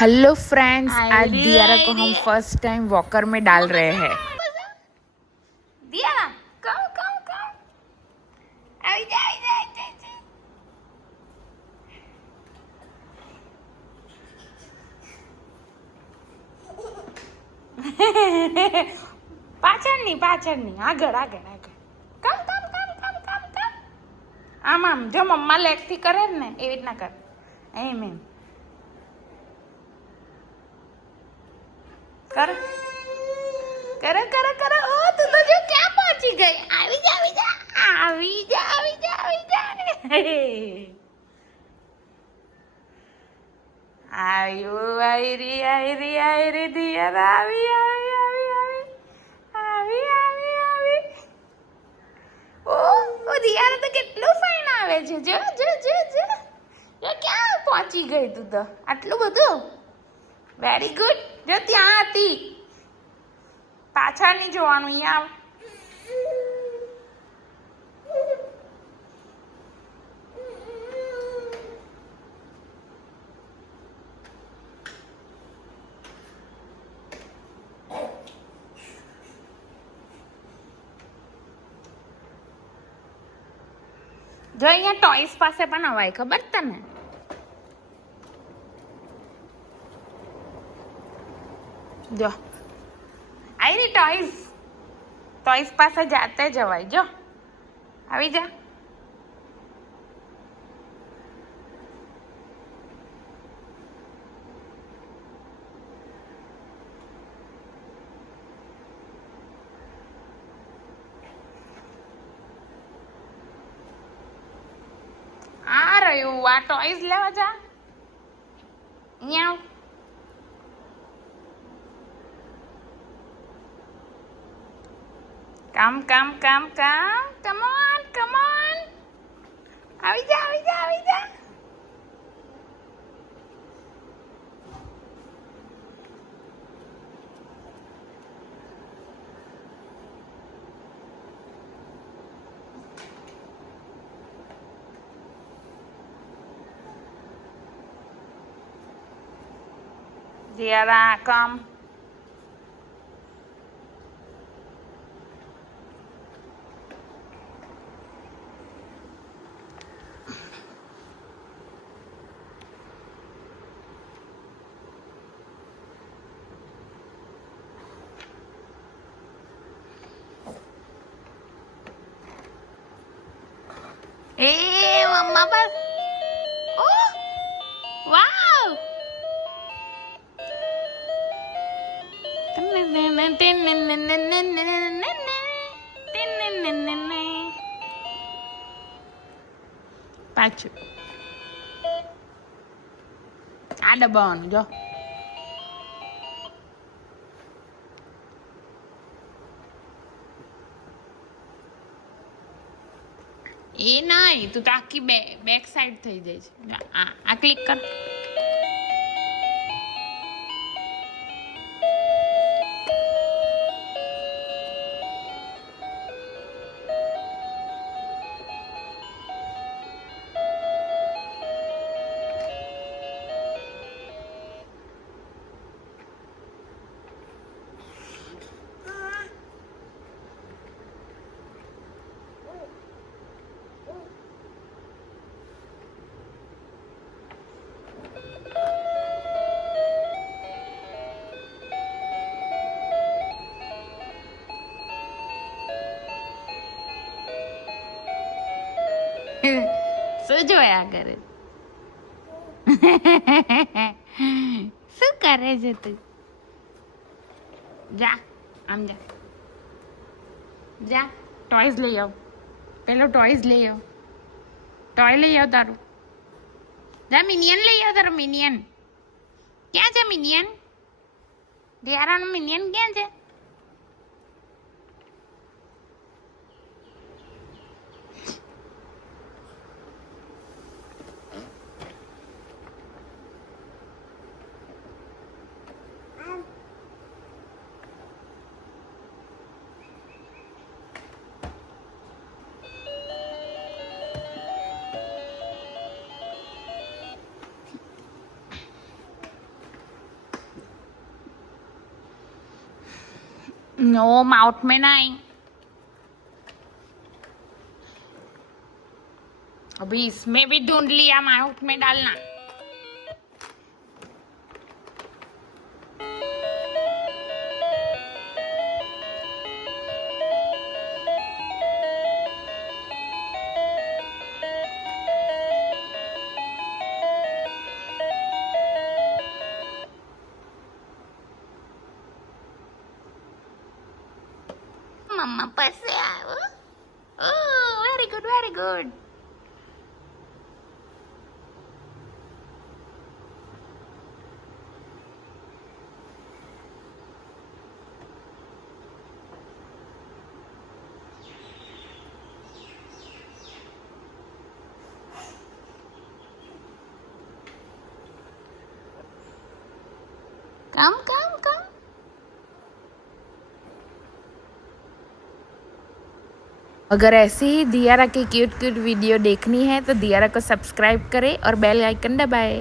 Hello friends, आज दियारा को हम फर्स्ट टाइम वॉकर में डाल रहे हैं। दियारा कम कम कम આવી જા આવી જા આવી જા પાછળની આગળ આગળ આગળ કમ કમ કમ કમ કમ કમ આમ આમ જો મમ્મા લેગથી કરે ને એવી રીતના કર એમ એમ કર કરે કરે કરે ઓ તું તો જો ક્યાં પહોંચી ગઈ આવી જા આવી જા આવી જા આવી જા આવી જા આયુ આયરી દિયારા આવી આવી આવી આવી આવી આવી આવી ઓ ઓ દિયારા તો કેટલું ફાઇન આવે છે જો જો જો જો જો ક્યાં પહોંચી ગઈ તું તો આટલું બધું વેરી ગુડ જો ત્યાં હતી પાછળ નહીં જોવાનું અહીંયા આવ જો અહીંયા ટોયસ પાસે પણ અવાય ખબર તને જો આવી ટોયસ પાસે જાતે જવાય જો આવી જા આ રહ્યું આ ટોયસ લેવા જા અહીંયા કામ કમ ઓન આવી જા આવી જા આવી જા દિયારા કમ એ મમ્મા પર ઓ વાવ પાછું આ દબાવવાનું જો એ નહીં તું તો આખી બેક સાઈડ થઈ જાય છે આ ક્લિક કર શું જોયા કરે શું કરે છે તું જા આમ જા જા ટોયસ લઈ આવ પેલો ટોયસ લઈ આવ ટોય લઈ આવ તારું જા મિનિયન લઈ આવ તારું મિનિયન ક્યાં છે મિનિયન દિયારાનું મિનિયન ક્યાં છે नो, माउथ में नहीं। अभी इसमें भी ढूंढ लिया, माउथ में डालना। મમ્મા પાસે આવો. Oh very good, very good. Come, come, come. अगर ऐसे ही दियारा के क्यूट क्यूट वीडियो देखनी है तो दियारा को सब्सक्राइब करें और बेल आइकन दबाएं।